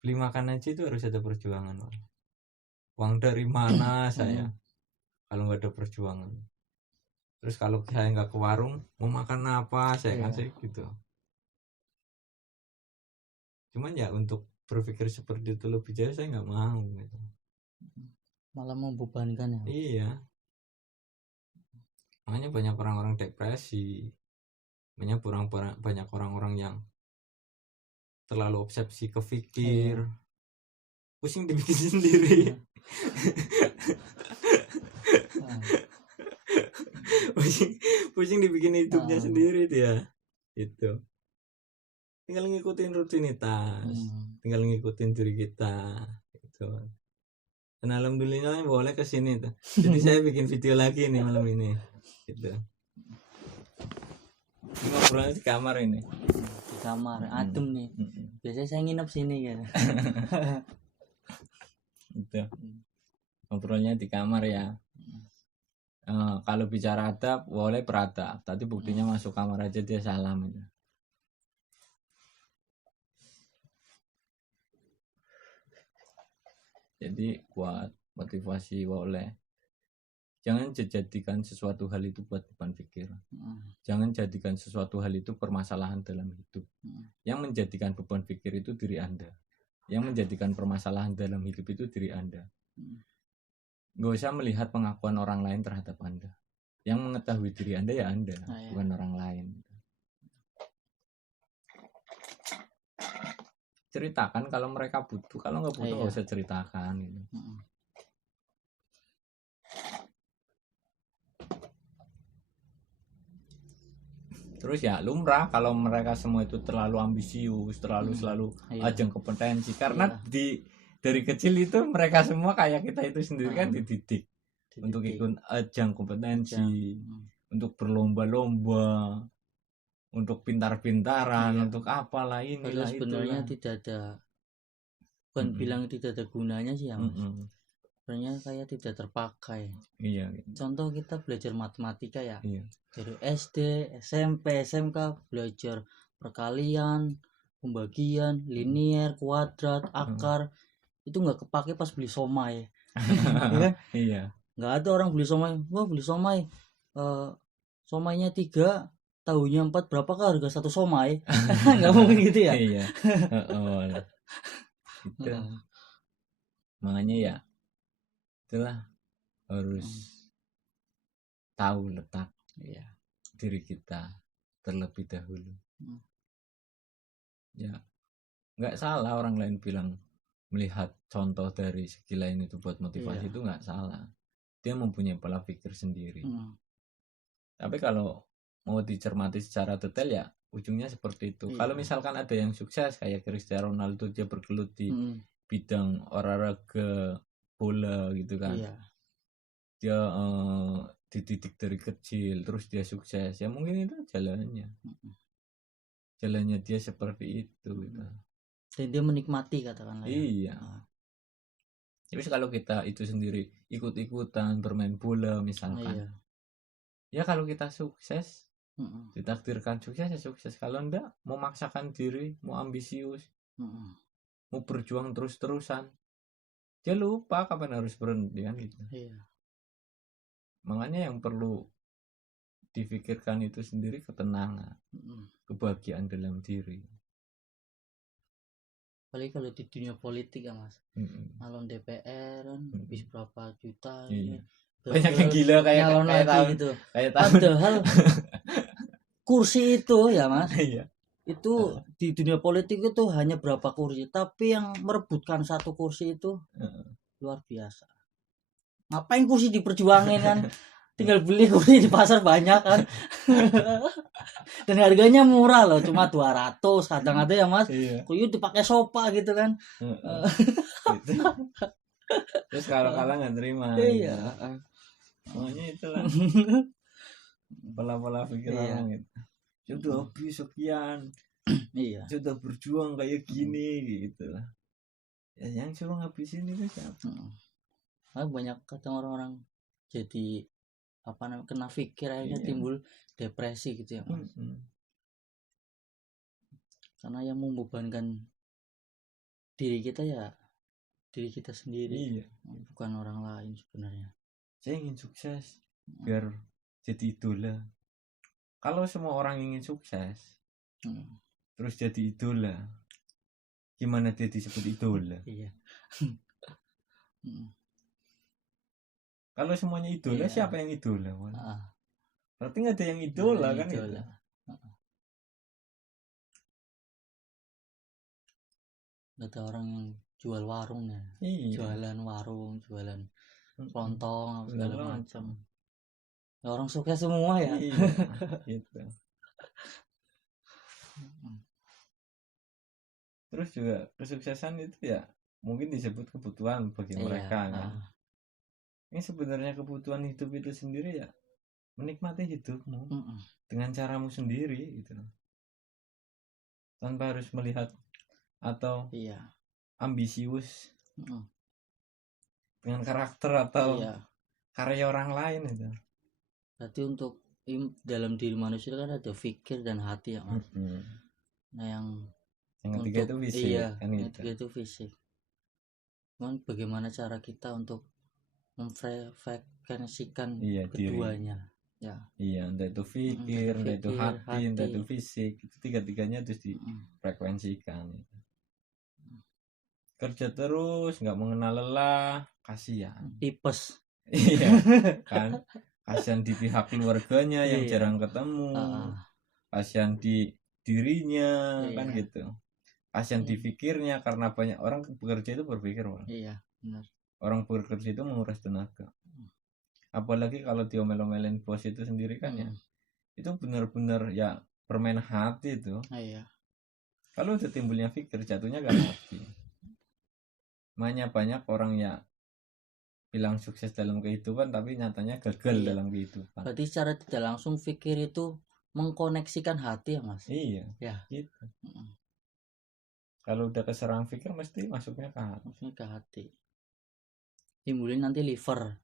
Beli makan aja itu harus ada perjuangan oleh. Uang dari mana saya kalau nggak ada perjuangan. Terus kalau saya nggak ke warung mau makan apa saya kasih gitu. Cuman ya untuk berpikir seperti itu lebih jauh saya nggak mau gitu. Malah membebankan ya. Iya. Makanya banyak orang-orang depresi, banyak orang-orang yang terlalu obsesi ke pikir, pusing dibikin sendiri. pusing dibikin hidupnya sendiri dia itu. Tinggal ngikutin rutinitas, tinggal ngikutin diri kita gitu. Dan alhamdulillah boleh kesini tuh. Jadi saya bikin video lagi nih malam ini gitu. Ini ngobrolnya di kamar ini. Di kamar, adem nih. Biasanya saya nginep sini kan. Gitu. Ngobrolnya di kamar ya. Kalau bicara adab boleh beradab. Tadi buktinya masuk kamar aja dia salam itu. Jadi buat motivasi boleh. Jangan jadikan sesuatu hal itu buat beban pikir. Jangan jadikan sesuatu hal itu permasalahan dalam hidup. Yang menjadikan beban pikir itu diri Anda. Yang menjadikan permasalahan dalam hidup itu diri Anda. Gak usah melihat pengakuan orang lain terhadap Anda. Yang mengetahui diri Anda ya Anda, bukan orang lain. Ceritakan kalau mereka butuh, kalau nggak butuh nggak usah ceritakan gitu. Terus ya lumrah kalau mereka semua itu terlalu ambisius, selalu ajang kompetensi, karena dari kecil itu mereka semua kayak kita itu sendiri kan dididik untuk ikut ajang kompetensi, untuk berlomba-lomba, untuk pintar-pintaran, untuk apalah inilah sebenarnya itulah. Tidak ada, bukan bilang tidak ada gunanya sih ya Mas. Sebenarnya kayak tidak terpakai. Iya. Contoh kita belajar matematika ya. Dari SD, SMP, SMK belajar perkalian, pembagian, linier, kuadrat, akar. Itu nggak kepake pas beli somai. Ya kan? Iya. Nggak ada orang beli somai. Wah beli somai. Somainya 3, tahunya 4, berapakah harga satu somai? Nggak mungkin gitu ya. Iya. Gitu. Makanya ya itulah harus tahu letak diri kita terlebih dahulu. Ya nggak salah orang lain bilang melihat contoh dari segi lain itu buat motivasi Iya. itu nggak salah. Dia mempunyai pola pikir sendiri. Tapi kalau mau dicermati secara detail ya ujungnya seperti itu. Iya. Kalau misalkan ada yang sukses kayak Cristiano Ronaldo, dia bergelut di bidang olahraga bola gitu kan. Iya. Dia dididik dari kecil terus dia sukses, ya mungkin itu jalannya. Jalannya dia seperti itu gitu. Dan dia menikmati katakanlah. Iya. Terus kalau kita itu sendiri ikut-ikutan bermain bola misalkan, Iya. ya kalau kita sukses, ditakdirkan sukses ya sukses. Kalau enggak, mau maksakan diri, mau ambisius, mau berjuang terus-terusan, dia lupa kapan harus berhenti kan gitu. Iya. Makanya yang perlu difikirkan itu sendiri ketenangan, kebahagiaan dalam diri. Apalagi kalau di dunia politik ya Mas, calon DPR kan habis berapa juta. Iya. Banyak yang gila kayak nyalon lagi tahun, gitu. kayak tahun. Padahal kursi itu ya Mas, Iya. itu di dunia politik itu hanya berapa kursi, tapi yang merebutkan satu kursi itu luar biasa. Ngapain kursi diperjuangin kan? Tinggal beli kursi di pasar banyak kan. Dan harganya murah loh, cuma 200 kadang ada ya Mas. Iya. Kuyut dipakai sofa gitu kan. Gitu. Terus kalau kalah nggak terima. Iya. Semuanya itulah pola-pola pikir orang gitu. Sudah habis sekian. Iya. Sudah berjuang kayak gini gitu. Ya yang suruh ngabisin itu siapa? Banyak kadang orang-orang jadi apa namanya kena pikir akhirnya timbul depresi gitu ya Mas. Karena yang membebankan diri kita ya diri kita sendiri. Bukan orang lain sebenarnya. Saya ingin sukses biar jadi idola. Kalau semua orang ingin sukses terus jadi idola, gimana dia disebut idola? Iya. Kalau semuanya idola, siapa yang idola? Berarti nggak ada yang idola kan gitu. Ada orang yang jual warung ya, jualan warung, jualan lontong, segala macam. Ya, orang sukses semua ya. Gitu. Terus juga kesuksesan itu ya mungkin disebut kebutuhan bagi mereka kan. Ini sebenarnya kebutuhan hidup itu sendiri ya menikmati hidupmu dengan caramu sendiri gitu, tanpa harus melihat atau ambisius dengan karakter atau karya orang lain itu. Berarti untuk dalam diri manusia kan ada pikir dan hati ya Mas. Nah yang ketiga itu fisik kan gitu. Yang ketiga itu fisik. Cuman bagaimana cara kita untuk memfrekuensikan keduanya diri. Ya entah itu pikir, entah itu hati, entah itu fisik, itu tiga-tiganya harus difrekuensikan gitu. Kerja terus nggak mengenal lelah, kasihan, tipes. Iya kan, kasihan di pihak keluarganya yang jarang ketemu, kasihan di dirinya kan gitu, kasihan di pikirnya karena banyak orang bekerja itu berpikir benar. Orang bekerja itu menguras tenaga, apalagi kalau diomel-omelin bos itu sendiri kan ya, itu benar-benar ya permain hati itu. Kalau udah timbulnya pikir jatuhnya gak hati. Makanya banyak orang ya bilang sukses dalam kehidupan tapi nyatanya gagal dalam kehidupan. Berarti secara tidak langsung pikir itu mengkoneksikan hati ya Mas. Iya gitu. Kalau udah keserang pikir mesti masuknya ke hati. Timbulin nanti liver.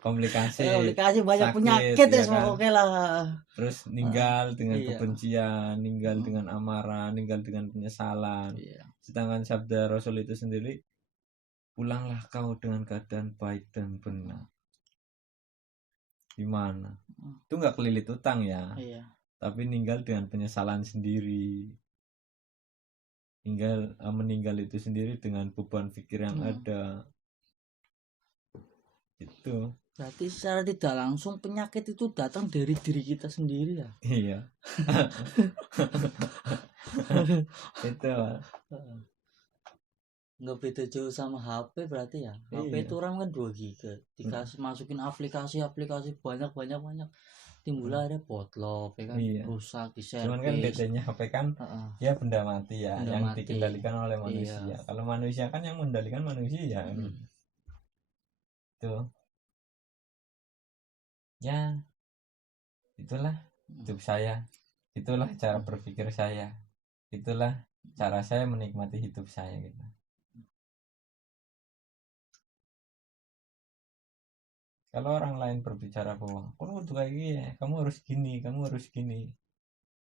komplikasi banyak sakit, penyakit ya semua kan? Oke lah. Terus ninggal dengan kebencian, ninggal dengan amarah, ninggal dengan penyesalan. Sedangkan sabda Rasul itu sendiri, pulanglah kau dengan keadaan baik dan benar. Gimana? Itu nggak kelilit utang ya, tapi ninggal dengan penyesalan sendiri. Meninggal itu sendiri dengan beban pikir yang ada. Itu. Berarti secara tidak langsung penyakit itu datang dari diri kita sendiri ya. Iya. Itu Nggak beda jauh sama HP berarti ya. HP Iya. itu RAM kan 2 GB. Dikasih masukin aplikasi banyak, timbullah ada botlop ya kan, Iya. rusak di Cuman kan servis. bedanya HP kan Heeh. ya benda mati ya, Benda yang mati. dikendalikan oleh manusia. Iya. Kalau manusia kan yang mengendalikan manusia. Itu ya, itulah hidup saya, itulah cara berpikir saya, itulah cara saya menikmati hidup saya gitu. Kalau orang lain berbicara bahwa kamu tuh kayak gini, kamu harus gini,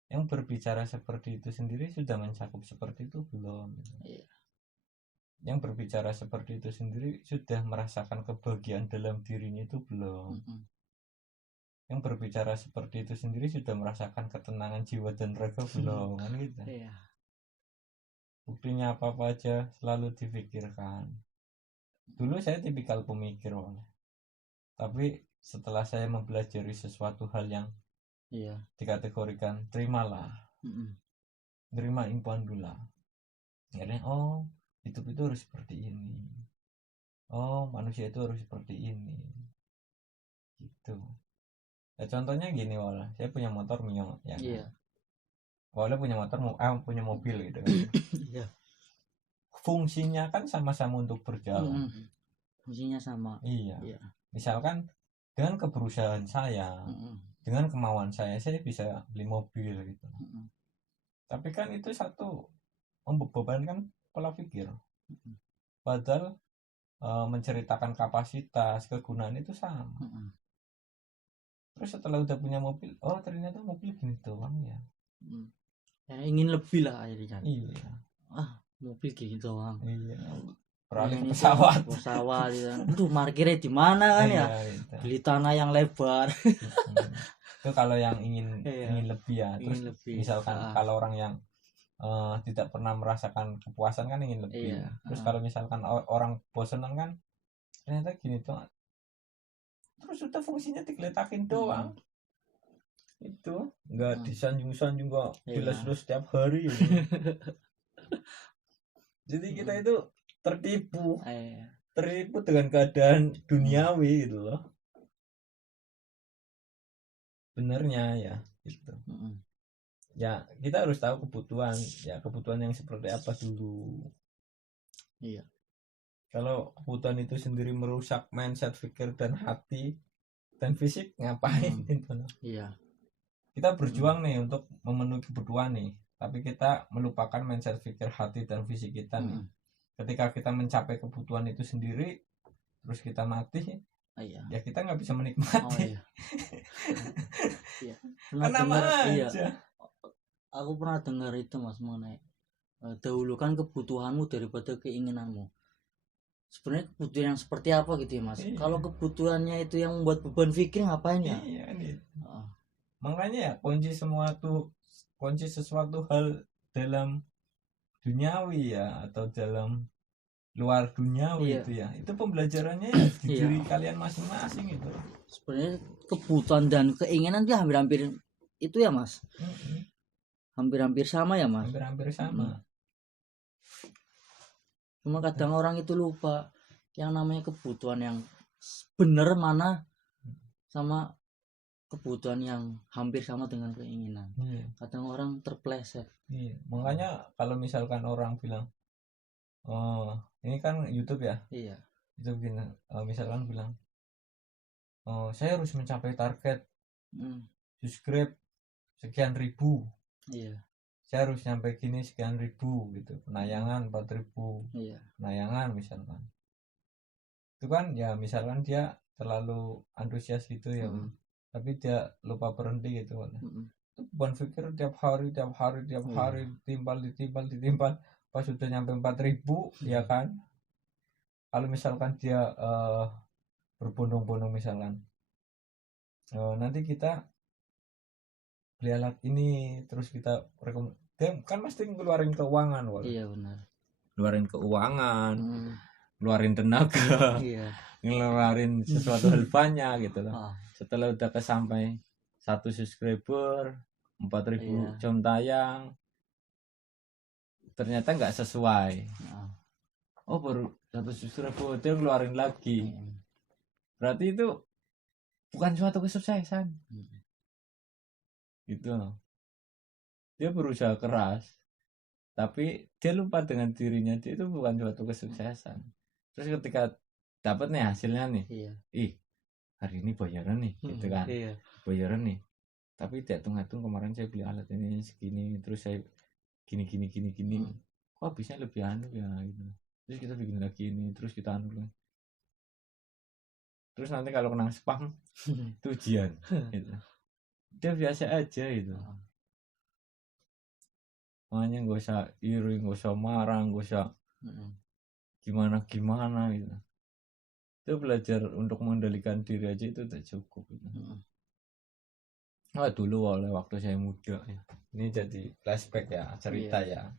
yang berbicara seperti itu sendiri sudah mencakup seperti itu belum? Iya. Yang berbicara seperti itu sendiri sudah merasakan kebahagiaan dalam dirinya itu belum? Yang berbicara seperti itu sendiri sudah merasakan ketenangan jiwa dan raga belum? Kan gitu. Iya. Buktinya apa aja selalu dipikirkan. Dulu saya tipikal pemikir, tapi setelah saya mempelajari sesuatu hal yang Iya. dikategorikan terimalah, terima impandulah, akhirnya oh hidup itu harus seperti ini, oh manusia itu harus seperti ini gitu. Ya, contohnya gini, saya punya motor Mio ya kan? Iya. Punya motor punya mobil gitu kan. Iya. Fungsinya kan sama-sama untuk berjalan. Fungsinya sama. Iya. Misalkan dengan keberusahaan saya, dengan kemauan saya bisa beli mobil gitu. Tapi kan itu satu membebankan pola pikir. Padahal menceritakan kapasitas, kegunaan itu sama. Terus setelah udah punya mobil, oh ternyata mobil gini doang ya. Ya, ingin lebih lah akhirnya. Iya. Mobil gini doang. Iya. Beralih ke pesawat. Pesawat ya. Aduh, parkirnya di mana kan ya? Gitu. Beli tanah yang lebar. Itu kalau yang ingin lebih ya. Terus lebih. Misalkan kalau orang yang tidak pernah merasakan kepuasan kan ingin lebih. Terus kalau misalkan orang bosanan kan ternyata gini tuh. Terus sudah fungsinya digeletakin doang. Itu enggak disanjung-sanjung kok jelas-jelas setiap hari gitu. Jadi kita itu tertipu dengan keadaan duniawi gitu loh. Benernya ya gitu. Ya kita harus tahu kebutuhan yang seperti apa dulu. Iya. Kalau kebutuhan itu sendiri merusak mindset, pikir dan hati dan fisik ngapain gitu loh. Iya. Kita berjuang nih untuk memenuhi kebutuhan nih, tapi kita melupakan mindset, pikir, hati dan fisik kita nih. Ketika kita mencapai kebutuhan itu sendiri terus kita mati, ya kita nggak bisa menikmati. Iya. Aja. Aku pernah dengar itu Mas mengenai dahulukan kebutuhanmu daripada keinginanmu. Sebenarnya kebutuhan yang seperti apa gitu ya Mas? Kalau kebutuhannya itu yang membuat beban pikir ngapain ya? Iya nih. Makanya ya kunci sesuatu hal dalam duniawi ya atau dalam luar duniawi itu ya. Itu pembelajarannya ya di diri kalian masing-masing itu. Sebenarnya kebutuhan dan keinginan itu hampir-hampir itu ya Mas. Hampir-hampir sama ya Mas. Hampir-hampir sama. Cuma kadang orang itu lupa yang namanya kebutuhan yang benar mana sama kebutuhan yang hampir sama dengan keinginan. Kadang orang terpleset. Makanya kalau misalkan orang bilang, oh ini kan YouTube ya. Itu misalkan bilang, oh saya harus mencapai target subscribe sekian ribu. Saya harus nyampe gini sekian ribu gitu. Penayangan 4.000. Penayangan misalkan. Itu kan ya misalkan dia terlalu antusias gitu ya. Tapi dia lupa berhenti gitu kan. Itu beban pikir tiap hari ditimpal pas sudah nyampe 4.000 ya kan. Kalau misalkan dia berbondong-bondong misalkan nanti kita beli alat ini terus kita dia kan mesti ngeluarin keuangan Iya benar. Ngeluarin keuangan, ngeluarin tenaga, ngeluarin sesuatu hal banyak gitu loh. Setelah udah sampai 1 subscriber, 4.000 jam tayang, ternyata nggak sesuai. Nah, Oh baru 100.000 dia keluarin lagi. Berarti itu bukan suatu kesuksesan. Gitu. Dia berusaha keras, tapi dia lupa dengan dirinya dia itu bukan suatu kesuksesan. Terus ketika dapat nih hasilnya nih, iya. ih hari ini bayaran nih, gitu kan, Iya. bayaran nih. Tapi tidak hitung kemarin saya beli alat ini segini, terus saya gini, kok habisnya lebih anu ya gitu. Terus kita bikin lagi ini, terus kita anu lagi. Terus nanti kalau kena spam itu ujian gitu. Dia biasa aja gitu. Makanya gak usah iri, gak usah marah, gak usah gimana gitu. Itu belajar untuk mengendalikan diri aja itu udah cukup gitu. Dulu waktu saya muda ya. Ini jadi flashback ya, cerita ya.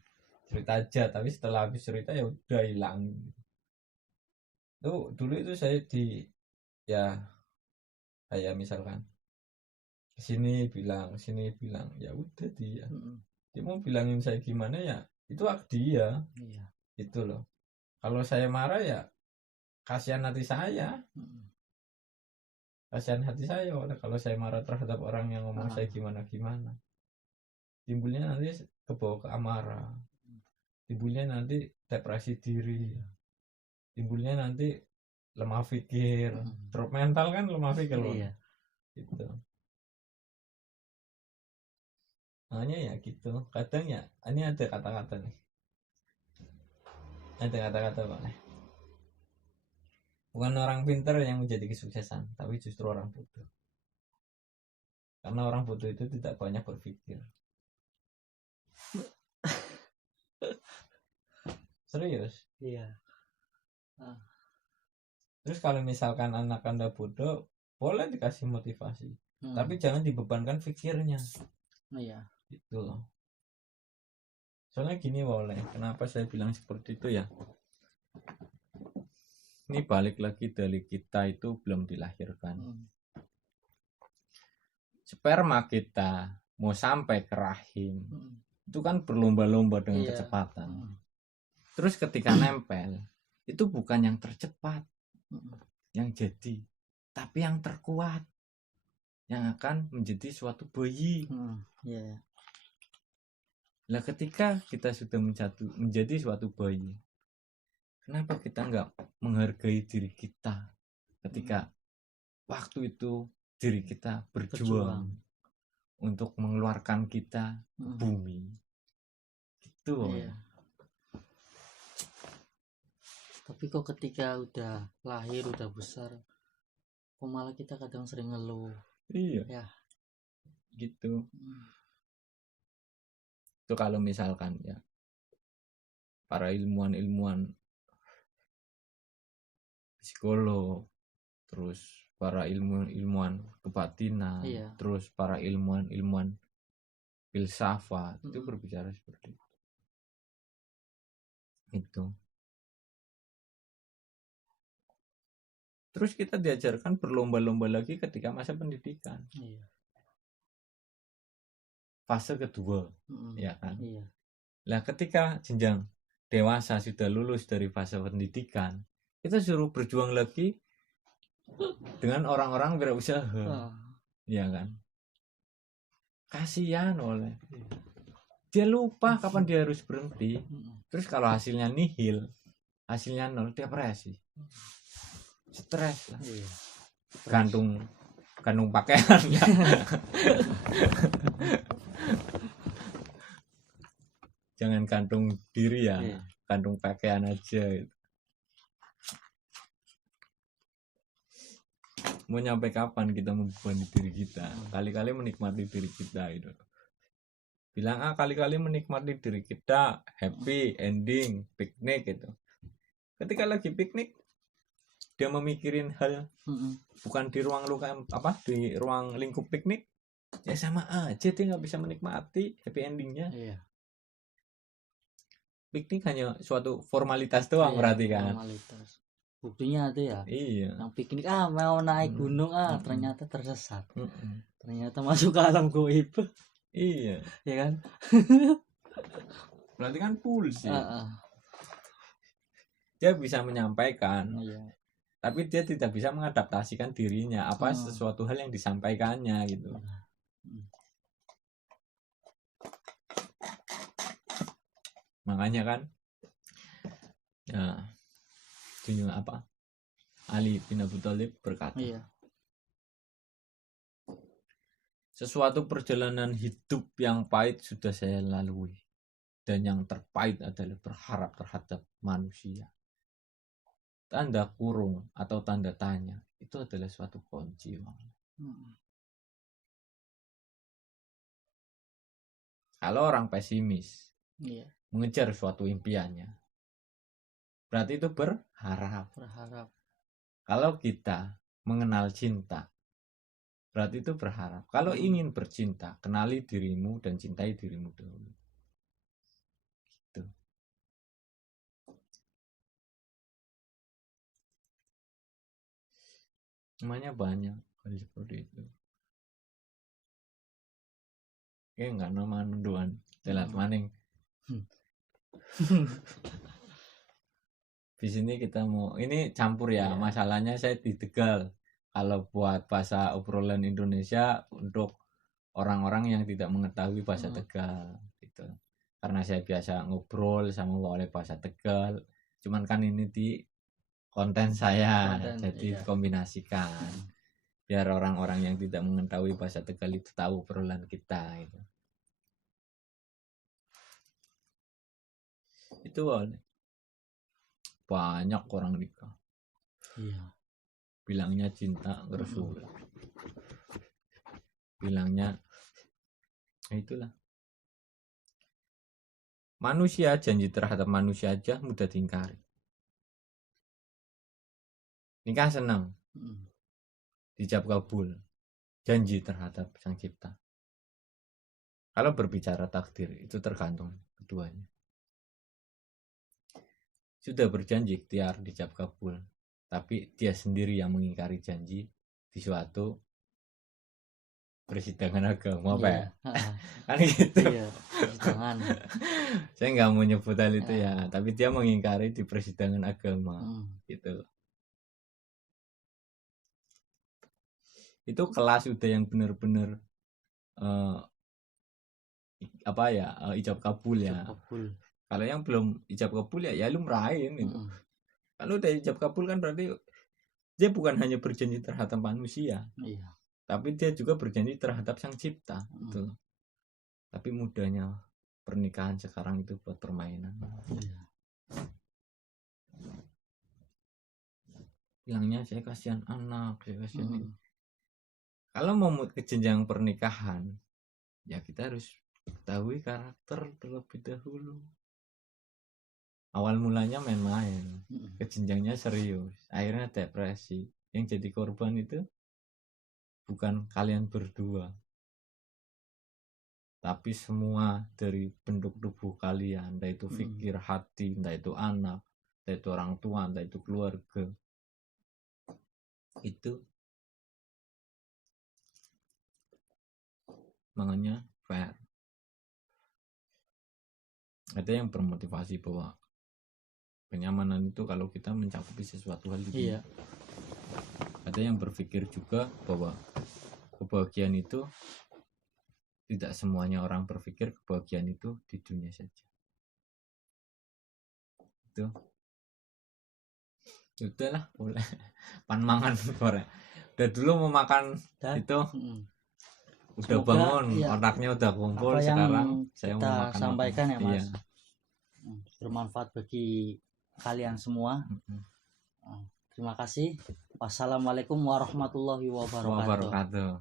Cerita aja, tapi setelah habis cerita ya udah hilang. Tuh dulu itu saya ya kayak misalkan sini bilang ya udah dia mau bilangin saya gimana ya itu hak dia. Itu loh, kalau saya marah ya kasihan hati saya. Kalau saya marah terhadap orang yang ngomong saya gimana timbulnya nanti kebawa ke amarah, timbulnya nanti depresi diri, timbulnya nanti lemah pikir, drop mental kan, lemah pikir loh. Gitu. Makanya ya gitu, kadang ya ini ada kata-kata nih, Pak. Bukan orang pintar yang menjadi kesuksesan, tapi justru orang bodoh. Karena orang bodoh itu tidak banyak berpikir. Serius? Iya. Terus kalau misalkan anak Anda bodoh, boleh dikasih motivasi, tapi jangan dibebankan pikirnya. Iya. Gitu loh. Soalnya gini boleh, kenapa saya bilang seperti itu ya? Ini balik lagi dari kita itu belum dilahirkan. Sperma kita mau sampai ke rahim, itu kan berlomba-lomba dengan kecepatan. Terus ketika nempel, itu bukan yang tercepat yang jadi, tapi yang terkuat, yang akan menjadi suatu bayi. Nah ketika kita sudah menjadi suatu bayi, kenapa kita nggak menghargai diri kita ketika waktu itu diri kita berjuang untuk mengeluarkan kita ke bumi gitu. Tapi kok ketika udah lahir, udah besar, kok malah kita kadang sering ngeluh. Iya ya gitu. Itu kalau misalkan ya para ilmuwan psikolog, terus para ilmuwan kebatinan, terus para ilmuwan filsafat itu berbicara seperti itu. Terus kita diajarkan berlomba-lomba lagi ketika masa pendidikan. Fase kedua, ya kan? Nah, ketika jenjang dewasa sudah lulus dari fase pendidikan, kita suruh berjuang lagi dengan orang-orang wirausaha, ya kan? Kasihan oleh dia lupa kapan dia harus berhenti. Terus kalau hasilnya nihil, hasilnya nol, depresi, stres lah, gantung pakaian ya. Jangan gantung diri ya, gantung pakaian aja gitu. Mau nyampe kapan kita membebani diri kita? Kali-kali menikmati diri kita itu. Bilang kali-kali menikmati diri kita, happy ending, piknik gitu. Ketika lagi piknik, dia memikirin hal bukan di ruang di ruang lingkup piknik, ya sama aja dia nggak bisa menikmati happy endingnya. Piknik hanya suatu formalitas doang, berarti kan. Formalitas. Buktinya ada ya. Iya. Yang piknik mau naik gunung ternyata tersesat. Ternyata masuk ke alam gaib. Iya. Ya kan? berarti kan pulsi. Heeh. Dia bisa menyampaikan, Iya. tapi dia tidak bisa mengadaptasikan dirinya apa sesuatu hal yang disampaikannya gitu. Makanya kan ya apa Ali bin Abi Thalib berkata, Iya. sesuatu perjalanan hidup yang pahit sudah saya lalui, dan yang terpahit adalah berharap terhadap manusia. Tanda kurung atau tanda tanya itu adalah suatu kunci. Kalau orang pesimis mengejar suatu impiannya, berarti itu berharap. Kalau kita mengenal cinta, berarti itu berharap. Kalau ingin bercinta, kenali dirimu dan cintai dirimu dulu. Gitu. Namanya banyak hal seperti itu. Enggak nama menduan telat maning. Di sini kita mau ini campur ya. Masalahnya saya di Tegal. Kalau buat bahasa obrolan Indonesia untuk orang-orang yang tidak mengetahui bahasa Tegal gitu. Karena saya biasa ngobrol sama oleh bahasa Tegal. Cuman kan ini di konten saya, jadi dikombinasikan biar orang-orang yang tidak mengetahui bahasa Tegal itu tahu obrolan kita gitu. Itu banyak orang nikah. Iya. Bilangnya cinta ke Rasul. Bilangnya itulah. Manusia, janji terhadap manusia aja mudah diingkari. Nikah senang, dijawab kabul, janji terhadap sang cipta. Kalau berbicara takdir itu tergantung keduanya. Sudah berjanji ikhtiar dijawab kabul, tapi dia sendiri yang mengingkari janji di suatu persidangan agama, apa ya? Kan gitu. Iya, persidangan. Saya nggak mau nyebut hal itu ya, tapi dia mengingkari di persidangan agama, gitu. Itu kelas udah yang benar-benar ijab kabul ya. Kalau yang belum ijab kabul ya lumrahin gitu. Kalau udah ijab kabul kan berarti dia bukan hanya berjanji terhadap manusia, tapi dia juga berjanji terhadap sang cipta gitu. Tapi mudahnya pernikahan sekarang itu buat permainan. Bilangnya saya kasihan anak, saya kasihan ini. Kalau mau ke jenjang pernikahan, ya kita harus ketahui karakter terlebih dahulu. Awal mulanya main-main, ke jenjangnya serius, akhirnya depresi. Yang jadi korban itu bukan kalian berdua, tapi semua dari bentuk tubuh kalian, entah itu pikir, hati, entah itu anak, entah itu orang tua, entah itu keluarga. Itu makanya fair. Ada yang bermotivasi bahwa kenyamanan itu kalau kita mencakupi sesuatu hal itu. Ada yang berpikir juga bahwa kebahagiaan itu tidak semuanya orang berpikir kebahagiaan itu di dunia saja. Itu udahlah, boleh pan mangan goreng. Udah dulu mau makan itu. Udah bangun, otaknya udah kumpul. Sekarang saya mau makan. Sampaikan ya Mas. Bermanfaat bagi kalian semua. Terima kasih. Wassalamualaikum warahmatullahi wabarakatuh.